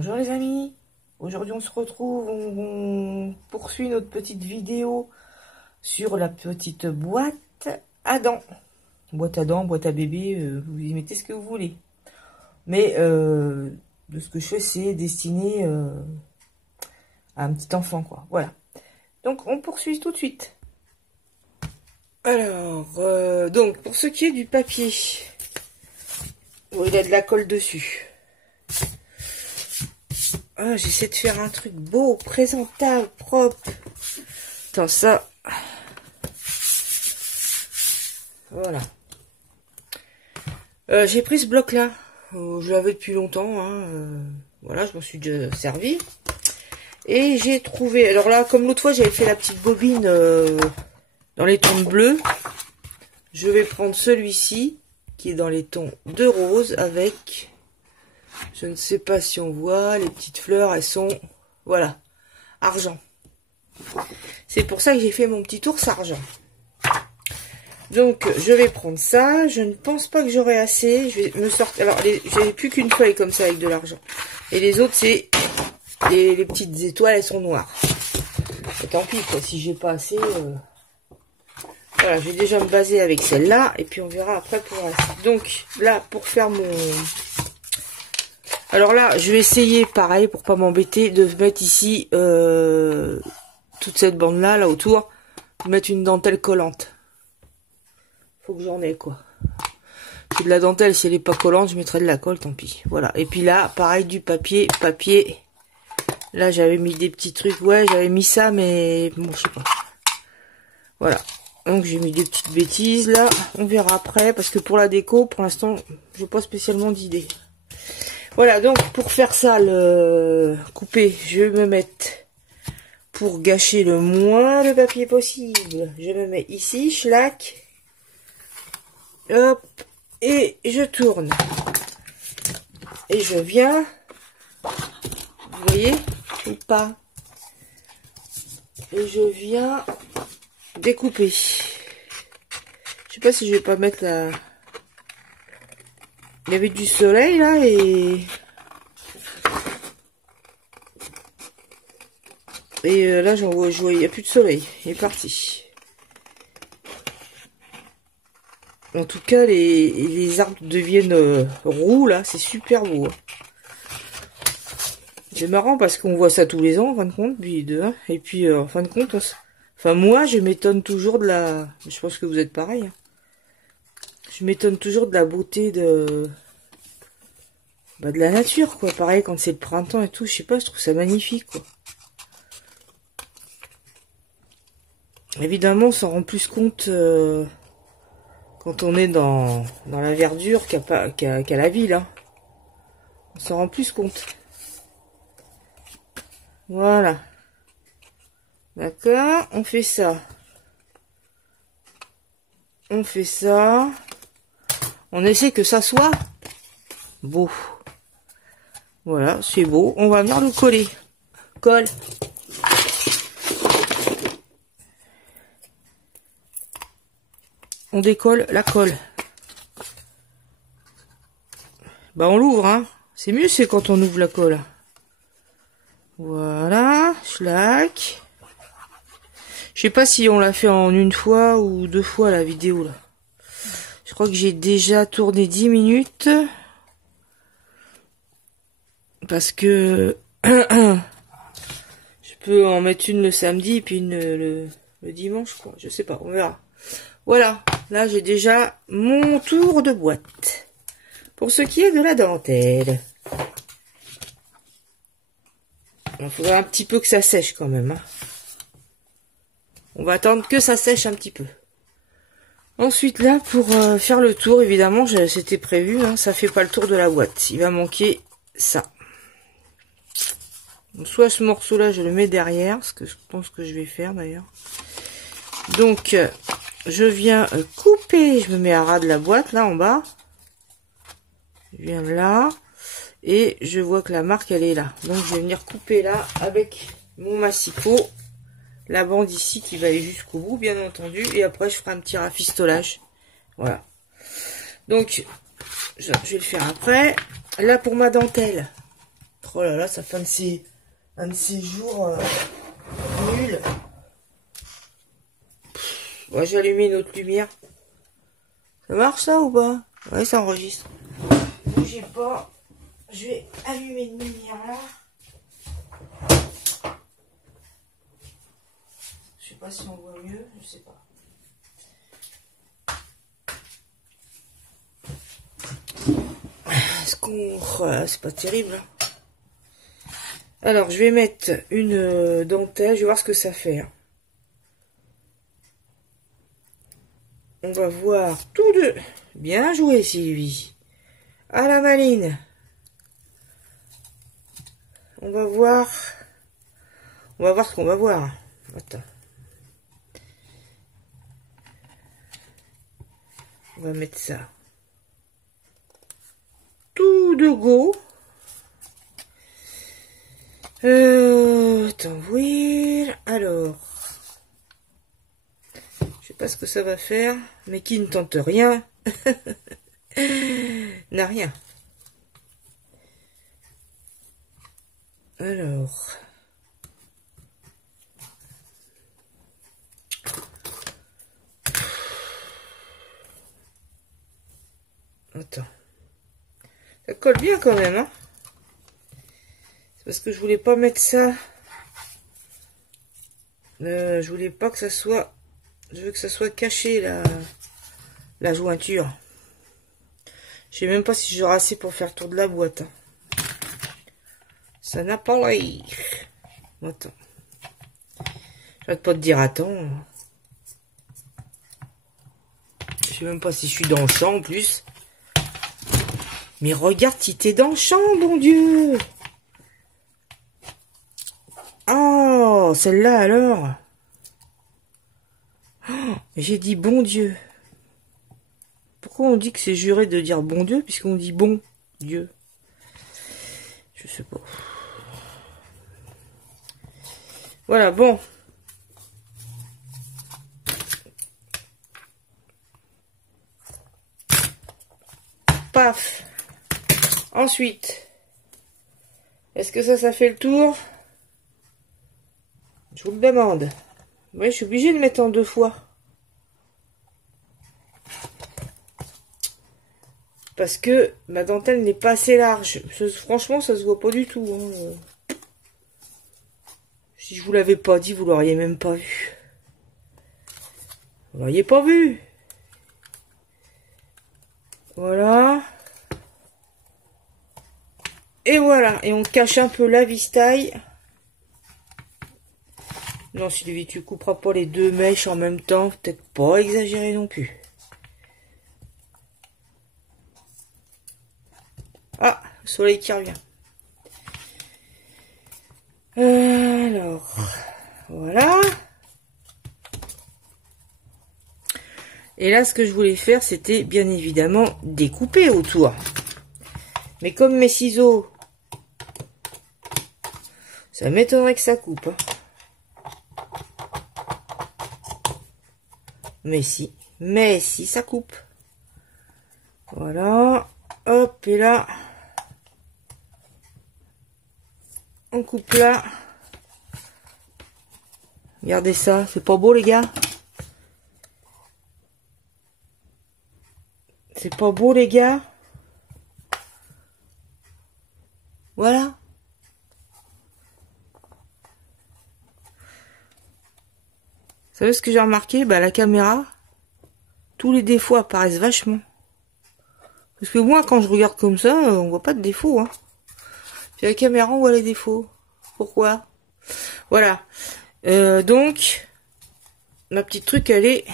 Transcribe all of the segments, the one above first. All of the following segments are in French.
Bonjour les amis, aujourd'hui on se retrouve, on poursuit notre petite vidéo sur la petite boîte à dents. Boîte à dents, boîte à bébé, vous y mettez ce que vous voulez. Mais de ce que je fais, c'est destiné à un petit enfant, quoi. Voilà. Donc on poursuit tout de suite. Alors, donc pour ce qui est du papier, bon, il a de la colle dessus. Ah, j'essaie de faire un truc beau, présentable, propre. Attends, ça. Voilà. J'ai pris ce bloc-là. Je l'avais depuis longtemps. Hein. Voilà, je m'en suis déjà servi. Et j'ai trouvé... Alors là, comme l'autre fois, j'avais fait la petite bobine dans les tons bleus. Je vais prendre celui-ci, qui est dans les tons de rose, avec... Je ne sais pas si on voit, les petites fleurs, elles sont, voilà, argent. C'est pour ça que j'ai fait mon petit ours argent. Donc, je vais prendre ça. Je ne pense pas que j'aurai assez. Je vais me sortir. Alors, j'avais plus qu'une feuille comme ça avec de l'argent. Et les autres, c'est les petites étoiles, elles sont noires. Et tant pis, quoi, si j'ai pas assez. Voilà, je vais déjà me baser avec celle-là. Et puis, on verra après pour la reste. Donc, là, pour faire mon... Alors là, je vais essayer, pareil, pour pas m'embêter, de mettre ici toute cette bande-là, là autour, de mettre une dentelle collante. Faut que j'en ai, quoi. C'est de la dentelle, si elle est pas collante, je mettrai de la colle, tant pis. Voilà. Et puis là, pareil, du papier. Là, j'avais mis des petits trucs. Ouais, j'avais mis ça, mais bon, je sais pas. Voilà. Donc, j'ai mis des petites bêtises, là. On verra après, parce que pour la déco, pour l'instant, je n'ai pas spécialement d'idée. Voilà, donc pour faire ça, le couper, je vais me mettre, pour gâcher le moins de papier possible, je me mets ici, schlac, hop, et je tourne. Et je viens, vous voyez, ou pas, et je viens découper. Je sais pas si je vais pas mettre la... Il y avait du soleil là et là je vois il n'y a plus de soleil, il est parti. En tout cas les arbres deviennent roux là, c'est super beau. C'est marrant parce qu'on voit ça tous les ans en fin de compte, et puis en fin de compte, enfin moi je m'étonne toujours de la, je pense que vous êtes pareil. Hein. Je m'étonne toujours de la beauté de la nature, quoi. Pareil, quand c'est le printemps et tout, je sais pas, je trouve ça magnifique, quoi. Évidemment, on s'en rend plus compte quand on est dans la verdure qu'à la ville. Hein. On s'en rend plus compte. Voilà. D'accord, on fait ça. On fait ça. On essaie que ça soit beau. Voilà, c'est beau. On va venir le coller. Colle. On décolle la colle. Bah on l'ouvre, hein. C'est mieux, c'est quand on ouvre la colle. Voilà, schlac. Je sais pas si on l'a fait en une fois ou deux fois la vidéo là. Je crois que j'ai déjà tourné 10 minutes. Parce que je peux en mettre une le samedi et puis une le dimanche, quoi. Je sais pas, on verra. Voilà, là j'ai déjà mon tour de boîte. Pour ce qui est de la dentelle. Il faudra un petit peu que ça sèche quand même. Hein. On va attendre que ça sèche un petit peu. Ensuite là, pour faire le tour, évidemment, c'était prévu. Hein, ça fait pas le tour de la boîte. Il va manquer ça. Soit ce morceau-là, je le mets derrière, ce que je pense que je vais faire d'ailleurs. Donc, je viens couper, je me mets à ras de la boîte, là en bas. Je viens là, et je vois que la marque, elle est là. Donc, je vais venir couper là, avec mon massicot, la bande ici qui va aller jusqu'au bout, bien entendu. Et après, je ferai un petit rafistolage. Voilà. Donc, je vais le faire après. Là, pour ma dentelle. Oh là là, ça fait un de ces jours nuls. Ouais, j'ai allumé une autre lumière. Ça marche ça ou pas? Ouais, ça enregistre. Bougez pas. Je vais allumer une lumière là. Je sais pas si on voit mieux, je sais pas. Est-ce qu'on... c'est pas terrible. Hein. Alors, je vais mettre une dentelle, je vais voir ce que ça fait. Hein. On va voir tous deux. Bien joué, Sylvie. À la maline. On va voir ce qu'on va voir. Attends. On va mettre ça. Tout de go. Attends, oui. Alors. Je sais pas ce que ça va faire, mais qui ne tente rien n'a rien. Alors. Attends. Ça colle bien quand même, hein. C'est parce que je voulais pas mettre ça. Je voulais pas que ça soit... Je veux que ça soit caché, la jointure. Je sais même pas si j'aurai assez pour faire le tour de la boîte. Hein. Ça n'a pas l'air. Attends. J'arrête pas de dire attends. Je sais même pas si je suis dans le champ en plus. Mais regarde si t'es dans le champ, bon Dieu. Oh, celle-là alors. Oh, j'ai dit bon Dieu. Pourquoi on dit que c'est juré de dire bon Dieu puisqu'on dit bon Dieu? Je sais pas. Voilà, bon. Paf. Ensuite, est-ce que ça fait le tour? Je vous le demande. Oui, je suis obligée de mettre en 2 fois. Parce que ma dentelle n'est pas assez large. Franchement, ça se voit pas du tout. Hein. Si je vous l'avais pas dit, vous l'auriez même pas vu. Vous l'auriez pas vu. Voilà. Et voilà. Et on cache un peu la vistaille. Non, Sylvie, tu couperas pas les 2 mèches en même temps. Peut-être pas exagérer non plus. Ah, le soleil qui revient. Alors, voilà. Et là, ce que je voulais faire, c'était bien évidemment découper autour. Mais comme mes ciseaux, ça m'étonnerait que ça coupe. Hein. Mais si, ça coupe. Voilà. Hop, et là, on coupe là. Regardez ça, c'est pas beau les gars? C'est pas beau les gars? Voilà. Vous savez ce que j'ai remarqué? Bah la caméra, tous les défauts apparaissent vachement. Parce que moi, quand je regarde comme ça, on voit pas de défauts. Hein. Puis la caméra, on voit les défauts. Pourquoi? Voilà. Donc, ma petite truc, elle est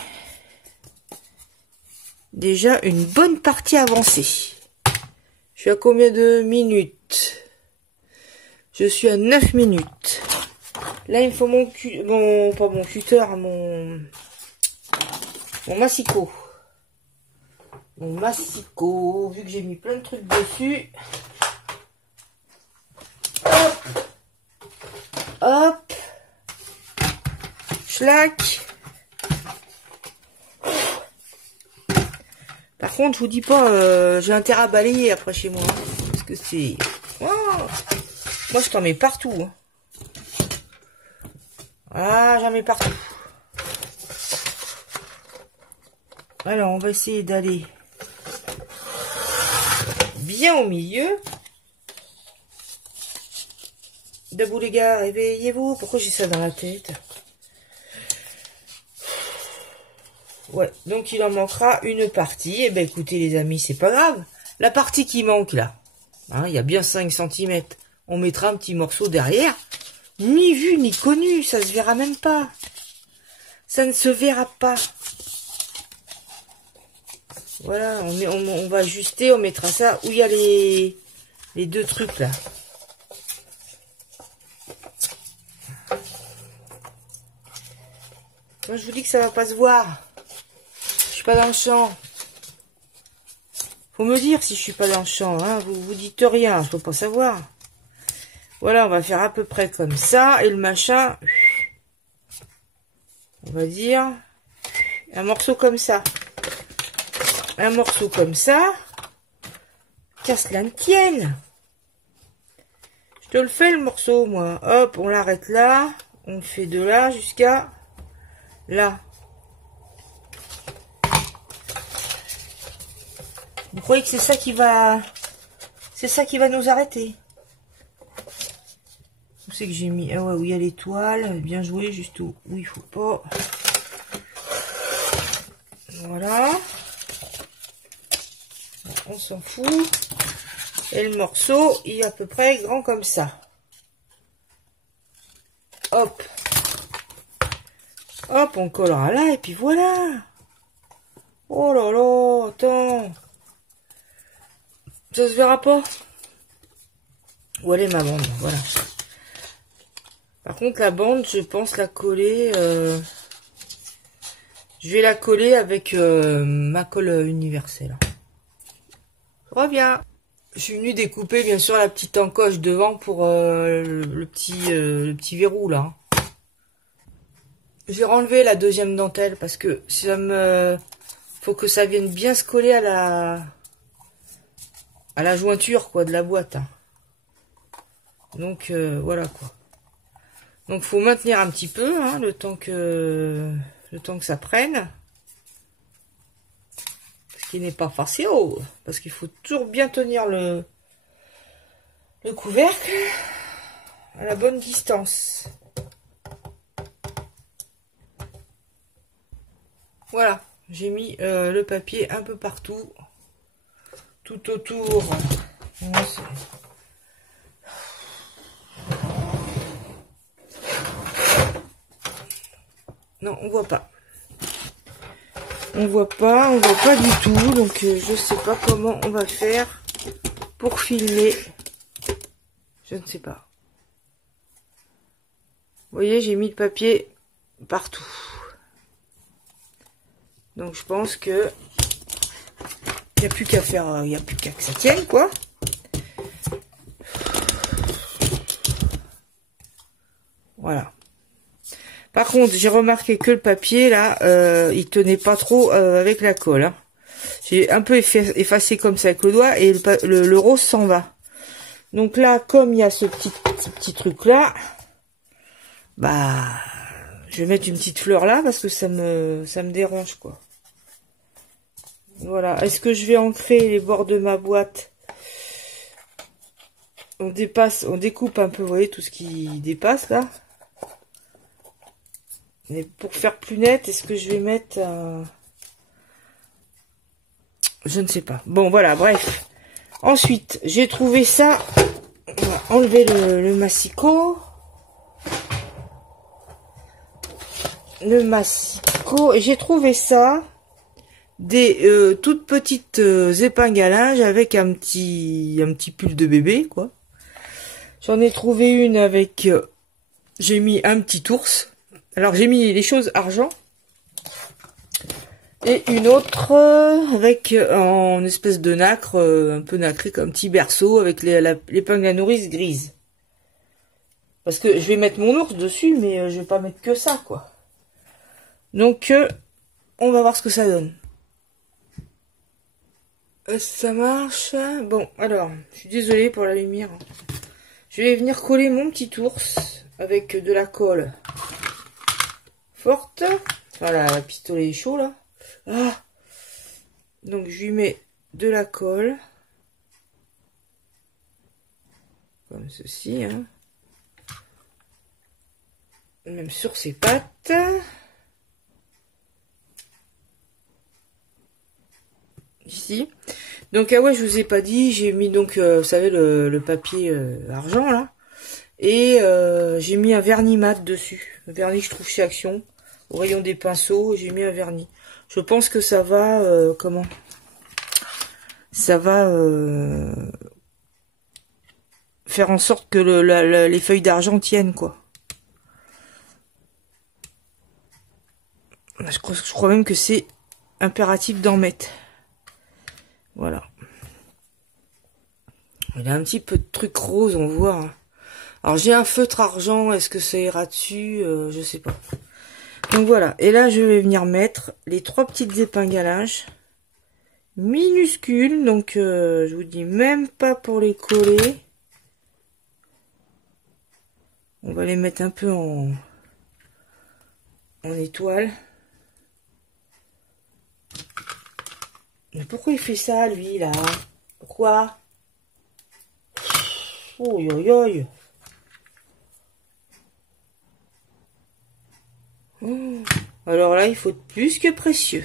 déjà une bonne partie avancée. Je suis à combien de minutes? Je suis à 9 minutes. Là, il me faut pas mon cutter, mon massicot. Mon massicot, vu que j'ai mis plein de trucs dessus. Hop. Hop. Schlac. Par contre, je vous dis pas, j'ai intérêt à balayer après chez moi. Hein, parce que c'est... Oh, Moi, je t'en mets partout. Hein. Ah, j'en mets partout. Alors, on va essayer d'aller bien au milieu. Debout les gars, réveillez-vous. Pourquoi j'ai ça dans la tête? Ouais, donc il en manquera une partie. Eh ben écoutez les amis, c'est pas grave. La partie qui manque là, hein, il y a bien 5 cm. On mettra un petit morceau derrière. Ni vu ni connu, ça se verra même pas. Ça ne se verra pas. Voilà, on va ajuster, on mettra ça où il y a les deux trucs là. Moi je vous dis que ça va pas se voir. Je suis pas dans le champ. Faut me dire si je suis pas dans le champ, hein. Vous dites rien, je peux pas savoir. Voilà, on va faire à peu près comme ça. Et le machin, on va dire, un morceau comme ça. Un morceau comme ça. Qu'à cela ne tienne. Je te le fais le morceau, moi. Hop, on l'arrête là. On le fait de là jusqu'à là. Vous croyez que c'est ça qui va... C'est ça qui va nous arrêter? Où c'est que j'ai mis? Ah ouais, où il y a l'étoile. Bien joué, juste où il faut pas. Voilà. On s'en fout. Et le morceau, il est à peu près grand comme ça. Hop. Hop, on collera là et puis voilà. Oh là là, attends. Ça se verra pas. Où elle est ma bande? Voilà. Par contre, la bande, je pense la coller... Je vais la coller avec ma colle universelle. Je reviens. Je suis venue découper bien sûr la petite encoche devant pour le petit verrou là. J'ai renlevé la deuxième dentelle parce que ça me... Faut que ça vienne bien se coller à la jointure quoi de la boîte. Hein. Donc voilà quoi. Donc faut maintenir un petit peu hein, le temps que ça prenne. Ce qui n'est pas facile parce qu'il faut toujours bien tenir le couvercle à la bonne distance. Voilà, j'ai mis le papier un peu partout, tout autour. Non, on voit pas. On voit pas du tout. Donc je sais pas comment on va faire pour filmer. Je ne sais pas. Vous voyez, j'ai mis le papier partout. Donc je pense que il n'y a plus qu'à faire, il n'y a plus qu'à que ça tienne quoi. Voilà. Par contre, j'ai remarqué que le papier là, il tenait pas trop avec la colle. Hein. J'ai un peu effacé comme ça avec le doigt et le rose s'en va. Donc là, comme il y a ce petit truc là, bah, je vais mettre une petite fleur là parce que ça me dérange quoi. Voilà. Est-ce que je vais ancrer les bords de ma boîte? On découpe un peu, vous voyez tout ce qui dépasse là. Mais pour faire plus net, est-ce que je vais mettre je ne sais pas. Bon, voilà, bref. Ensuite, j'ai trouvé ça. On va enlever le massicot. Le massicot. Et j'ai trouvé ça. Des toutes petites épingles à linge avec un petit pull de bébé, quoi. J'en ai trouvé une avec... j'ai mis un petit ours. Alors, j'ai mis les choses argent. Et une autre avec en espèce de nacre, un peu nacré comme petit berceau avec l'épingle à nourrice grise. Parce que je vais mettre mon ours dessus, mais je vais pas mettre que ça, quoi. Donc, on va voir ce que ça donne. Ça marche. Bon, alors, je suis désolée pour la lumière. Je vais venir coller mon petit ours avec de la colle forte. Voilà, la pistolet chaud là. Ah, donc je lui mets de la colle. Comme ceci. Hein. Même sur ses pattes. Ici. Donc ah ouais, je vous ai pas dit, j'ai mis donc vous savez le papier argent là, et j'ai mis un vernis mat dessus, un vernis que je trouve chez Action, au rayon des pinceaux, j'ai mis un vernis. Je pense que ça va comment, ça va faire en sorte que les feuilles d'argent tiennent quoi. Je crois même que c'est impératif d'en mettre. Voilà. Il a un petit peu de truc rose, on voit. Hein. Alors j'ai un feutre argent, est-ce que ça ira dessus? Je sais pas. Donc voilà. Et là je vais venir mettre les 3 petites épingalages minuscules. Donc je vous dis même pas pour les coller. On va les mettre un peu en étoile. Mais pourquoi il fait ça lui là? Pourquoi? Oh yo yo. Alors là, il faut plus que précieux.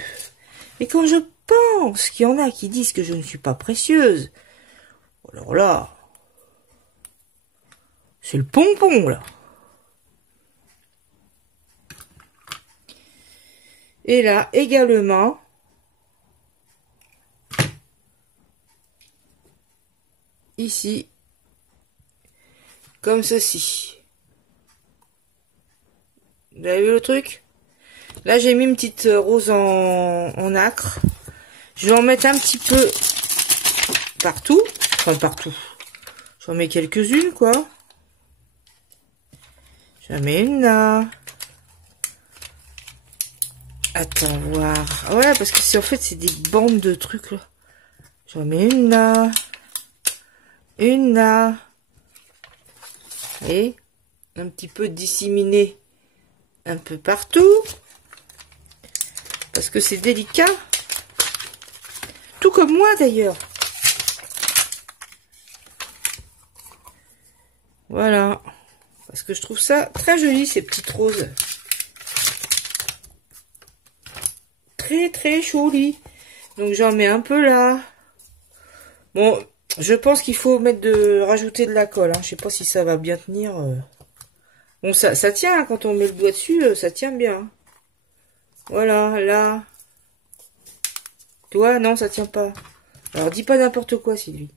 Et quand je pense qu'il y en a qui disent que je ne suis pas précieuse, alors là, c'est le pompon, là. Et là, également, ici, comme ceci. Vous avez vu le truc? Là, j'ai mis une petite rose en nacre. Je vais en mettre un petit peu partout. Enfin, partout. J'en mets quelques-unes, quoi. J'en mets une là. Attends, voir. Ah ouais, parce que en fait, c'est des bandes de trucs, là. J'en mets une là. Une là. Et un petit peu disséminé un peu partout. Parce que c'est délicat. Tout comme moi d'ailleurs. Voilà. Parce que je trouve ça très joli ces petites roses. Très très joli. Donc j'en mets un peu là. Bon, je pense qu'il faut rajouter de la colle. Hein. Je sais pas si ça va bien tenir. Bon, ça tient. Hein, quand on met le doigt dessus, ça tient bien. Voilà, là. Tu vois, non, ça tient pas. Alors, dis pas n'importe quoi, Sylvie.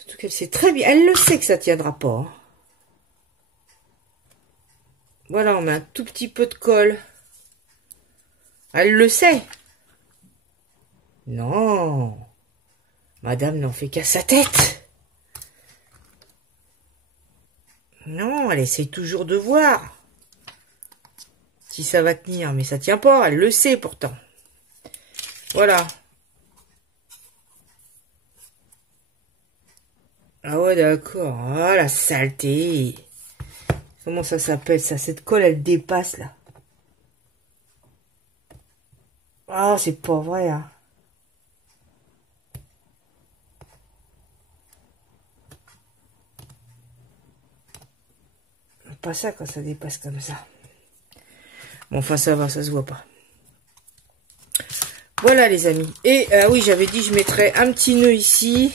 Surtout qu'elle sait très bien. Elle le sait que ça tiendra pas. Hein. Voilà, on met un tout petit peu de colle. Elle le sait. Non. Madame n'en fait qu'à sa tête. Non, elle essaie toujours de voir si ça va tenir. Mais ça tient pas, elle le sait pourtant. Voilà. Ah ouais, d'accord. Ah, la saleté. Comment ça s'appelle ça? Cette colle, elle dépasse, là. Ah, c'est pas vrai, hein. Pas ça quand ça dépasse comme ça. Bon, enfin, ça va, ça se voit pas. Voilà, les amis. Et, oui, j'avais dit, je mettrais un petit nœud ici.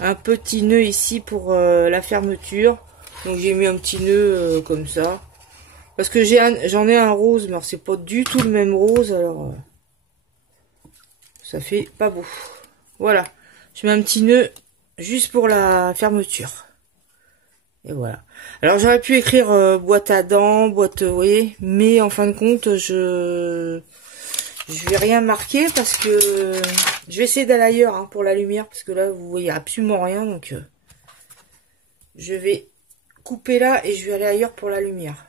Un petit nœud ici pour la fermeture. Donc, j'ai mis un petit nœud comme ça. Parce que j'en ai un rose, mais alors c'est pas du tout le même rose, alors ça fait pas beau. Voilà, je mets un petit nœud juste pour la fermeture. Et voilà. Alors j'aurais pu écrire boîte à dents, boîte, vous voyez, mais en fin de compte, je vais rien marquer parce que je vais essayer d'aller ailleurs hein, pour la lumière, parce que là vous voyez absolument rien, donc je vais couper là et je vais aller ailleurs pour la lumière.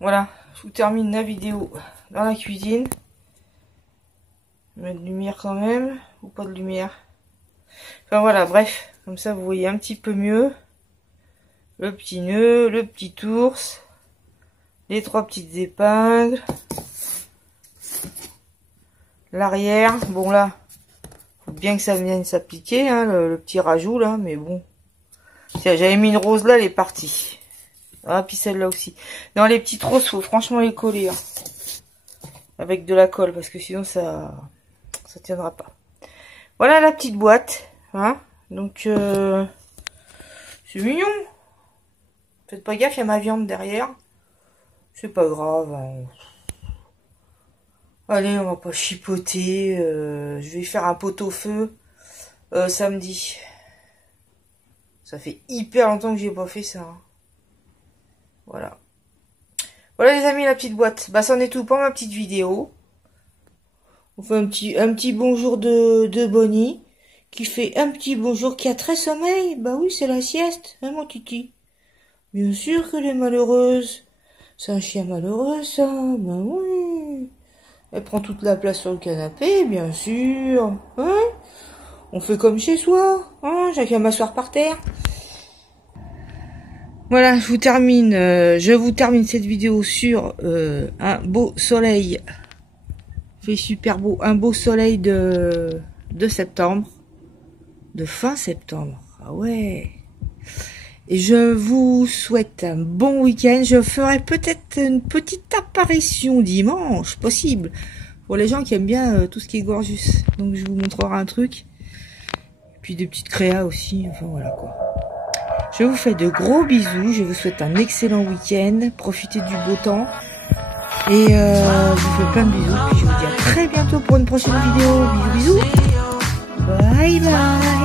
Voilà, je vous termine la vidéo dans la cuisine. Mettre de lumière quand même. ou pas de lumière. Enfin voilà, bref, comme ça vous voyez un petit peu mieux. Le petit nœud, le petit ours, les 3 petites épingles, l'arrière. Bon là, faut bien que ça vienne s'appliquer, hein, le petit rajout là, mais bon. Tiens, j'avais mis une rose là, elle est partie. Ah, puis celle-là aussi. Non, les petites roses, faut franchement les coller. Hein. Avec de la colle, parce que sinon ça tiendra pas. Voilà la petite boîte. Hein. Donc, c'est mignon. Faites pas gaffe, il y a ma viande derrière. C'est pas grave. Hein. Allez, on va pas chipoter. Je vais faire un pot-au-feu samedi. Ça fait hyper longtemps que j'ai pas fait ça. Hein. Voilà. Voilà les amis, la petite boîte. Bah, c'en est tout pour ma petite vidéo. On fait un petit bonjour de Bonnie. Qui fait un petit bonjour, qui a très sommeil. Bah oui, c'est la sieste, hein mon titi. Bien sûr qu'elle est malheureuse. C'est un chien malheureux, ça. Bah oui. Elle prend toute la place sur le canapé, bien sûr. Hein? On fait comme chez soi. Hein? Chacun m'asseoir par terre. Voilà, je vous termine cette vidéo sur un beau soleil. Il fait super beau. Un beau soleil de septembre. De fin septembre. Ah ouais. Et je vous souhaite un bon week-end. Je ferai peut-être une petite apparition dimanche, possible. Pour les gens qui aiment bien tout ce qui est gorgeous. Donc je vous montrerai un truc. Et puis des petites créas aussi. Enfin voilà quoi. Je vous fais de gros bisous. Je vous souhaite un excellent week-end. Profitez du beau temps. Et je vous fais plein de bisous. Puis je vous dis à très bientôt pour une prochaine vidéo. Bisous bisous. Bye bye.